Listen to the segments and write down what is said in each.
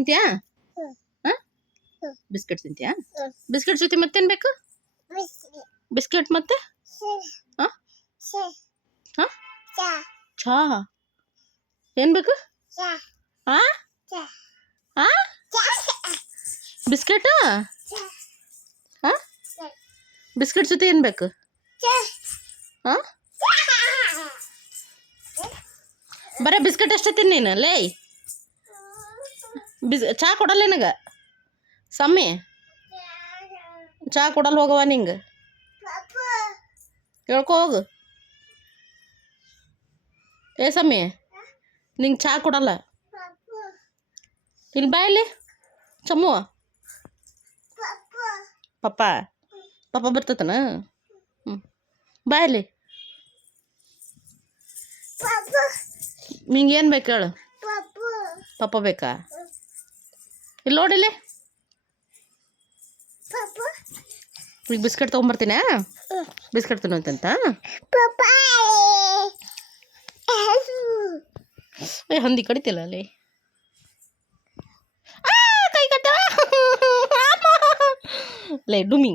ತಿಂತೀಯಾ? ಹಾಂ, biscuit ತಿಂತೀಯಾ? Biscuit ಜೊತೆ ಮತ್ತೇನು ಬೇಕು? ಬಿಸ್ಕೆಟ್ ಮತ್ತೆ ಹಾಂ ಹಾಂ ಚಹಾ ಏನು ಬೇಕು? ಹಾಂ ಹಾಂ ಬಿಸ್ಕೆಟಾ? ಹಾಂ ಬಿಸ್ಕೆಟ್ ಜೊತೆ ಏನು ಬೇಕು? ಹಾಂ ಬರೀ ಬಿಸ್ಕೆಟ್ ಅಷ್ಟೇ ತಿನ್ನಿ ನೀನು ಲೇ. ಚಹಾ ಕೊಡಲ್ಲ ನಿನಗೆ ಸಮ್ಮಿ? ಚಹಾ ಕೊಡಲ್ಲ ಹೋಗವ ನಿಂಗೆ. ಹೇಳ್ಕೊ ಹೋಗು. ಏ ಸಮ್ಮಿ ನಿಂಗೆ ಚಹಾ ಕೊಡಲ್ಲ. ಇಲ್ಲಿ ಬಾಯಲ್ಲಿ ಚಮ್ಮು ಪಪ್ಪ ಪಪ್ಪ ಬರ್ತತನ? ಹ್ಞೂ ಬಾಯಲ್ಲಿ ನಿಂಗೆ ಏನು ಬೇಕು ಹೇಳು? ಪಪ್ಪ ಬೇಕಾ? ಇಲ್ಲಿ ನೋಡಿಲ್ಲಿ ಈಗ ಬಿಸ್ಕೆಟ್ ತೊಗೊಂಬರ್ತೀನ. ಬಿಸ್ಕೆಟ್ ತಿನ್ನೋಂತ ಏ ಹಂದಿ ಕಡಿತಿಲ್ಲ ಅಲ್ಲಿ. ಕೈ ಕಟ್ಟ ಲೇ ಡುಮಿ.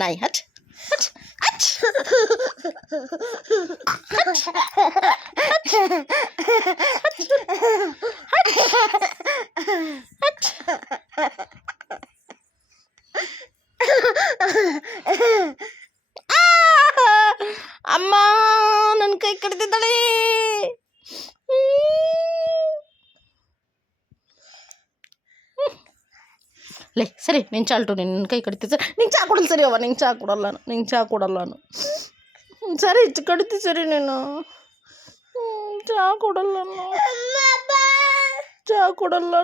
ನಾಯಿ ಹಚ್ ಹಚ್ ಹಚ್ ಅಮ್ಮ ನನ್ನ ಕೈ ಕಡಿತಿದ್ದಾಳೆ. ಲೇ ಸರಿ ನಿನ್ನ ಚಾಲ್ಟು ನಿನ್ನ ಕೈ ಕಡಿತಿ. ನಿಂಗೆ ಚಾ ಕೊಡಲ್ಲ ಸರಿ. ನಿಂಗೆ ಚಾ ಕೊಡಲ್ಲ. ನಿಂಗೆ ಚಾ ಕೊಡಲ್ಲ ಸರಿ ಕಡಿತಿ ಸರಿ ನೀನು. ಚಾ ಕೊಡಲ್ಲ ಚಾ ಕೊಡಲ್ಲ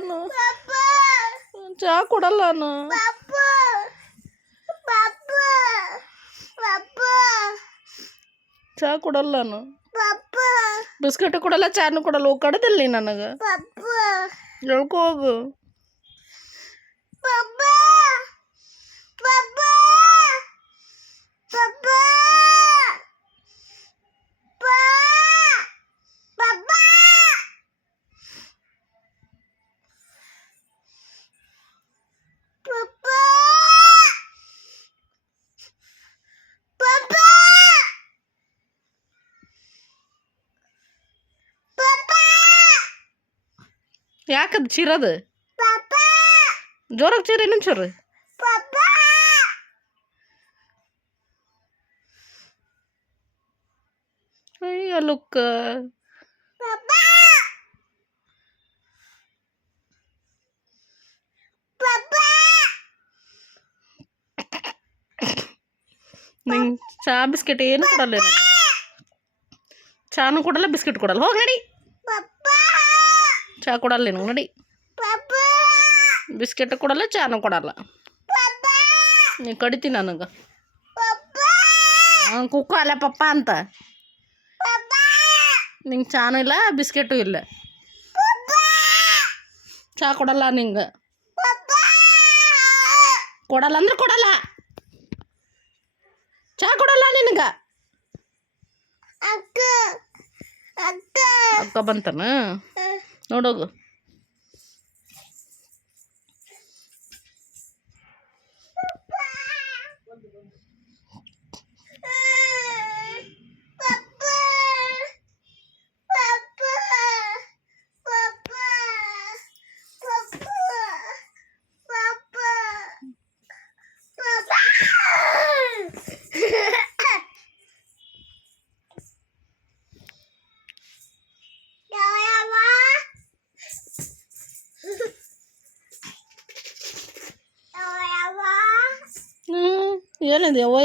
ಚಾ ಕೊಡಲ್ಲ ಚಾ ಕೊಡಲ್ಲ ಬಿಸ್ಕೆಟ್ ಕೊಡಲ್ಲ ಚಾನು ಕೊಡಲ್ಲ. ಹೋಗಿ ಕಡದಲ್ಲಿ ನನಗೆ ಹೇಳ್ಕೊ ಹೋಗು. ಯಾಕದು ಚೀರದು? ಜೋರಾಗಿ ಚೀರ. ಇನ್ನೊಂದು ಚೂರು. ಅಯ್ಯ ಲುಕ್ಕ ನಿಂಗೆ ಚಾ ಬಿಸ್ಕೆಟ್ ಏನು ಕೊಡಲ್ಲ. ಚಾನು ಕೊಡಲ್ಲ ಬಿಸ್ಕೆಟ್ ಕೊಡಲ್ಲ. ಹೋಗಿ ನಡಿ. ಚಾ ಕೊಡಲ್ಲ ನಿನಗೆ ನಡಿ. ಬಿಸ್ಕೆಟ್ ಕೊಡಲ್ಲ ಚಾನು ಕೊಡಲ್ಲ. ನೀ ಕಡಿತಿ ನನಗೆ. ಕುಕ್ಕು ಅಲ್ಲ ಪಪ್ಪ ಅಂತ. ನಿಂಗೆ ಚಾನು ಇಲ್ಲ ಬಿಸ್ಕೆಟು ಇಲ್ಲ. ಚಾ ಕೊಡಲ್ಲ ನಿಂಗೆ. ಕೊಡಲ್ಲ ಅಂದ್ರೆ ಕೊಡಲ್ಲ. ಚಾ ಕೊಡಲ್ಲ ನಿನಗೆ. ಅಕ್ಕ ಬಂತನ ನೋಡೋಗು. ಏನದು ಯವ್ವ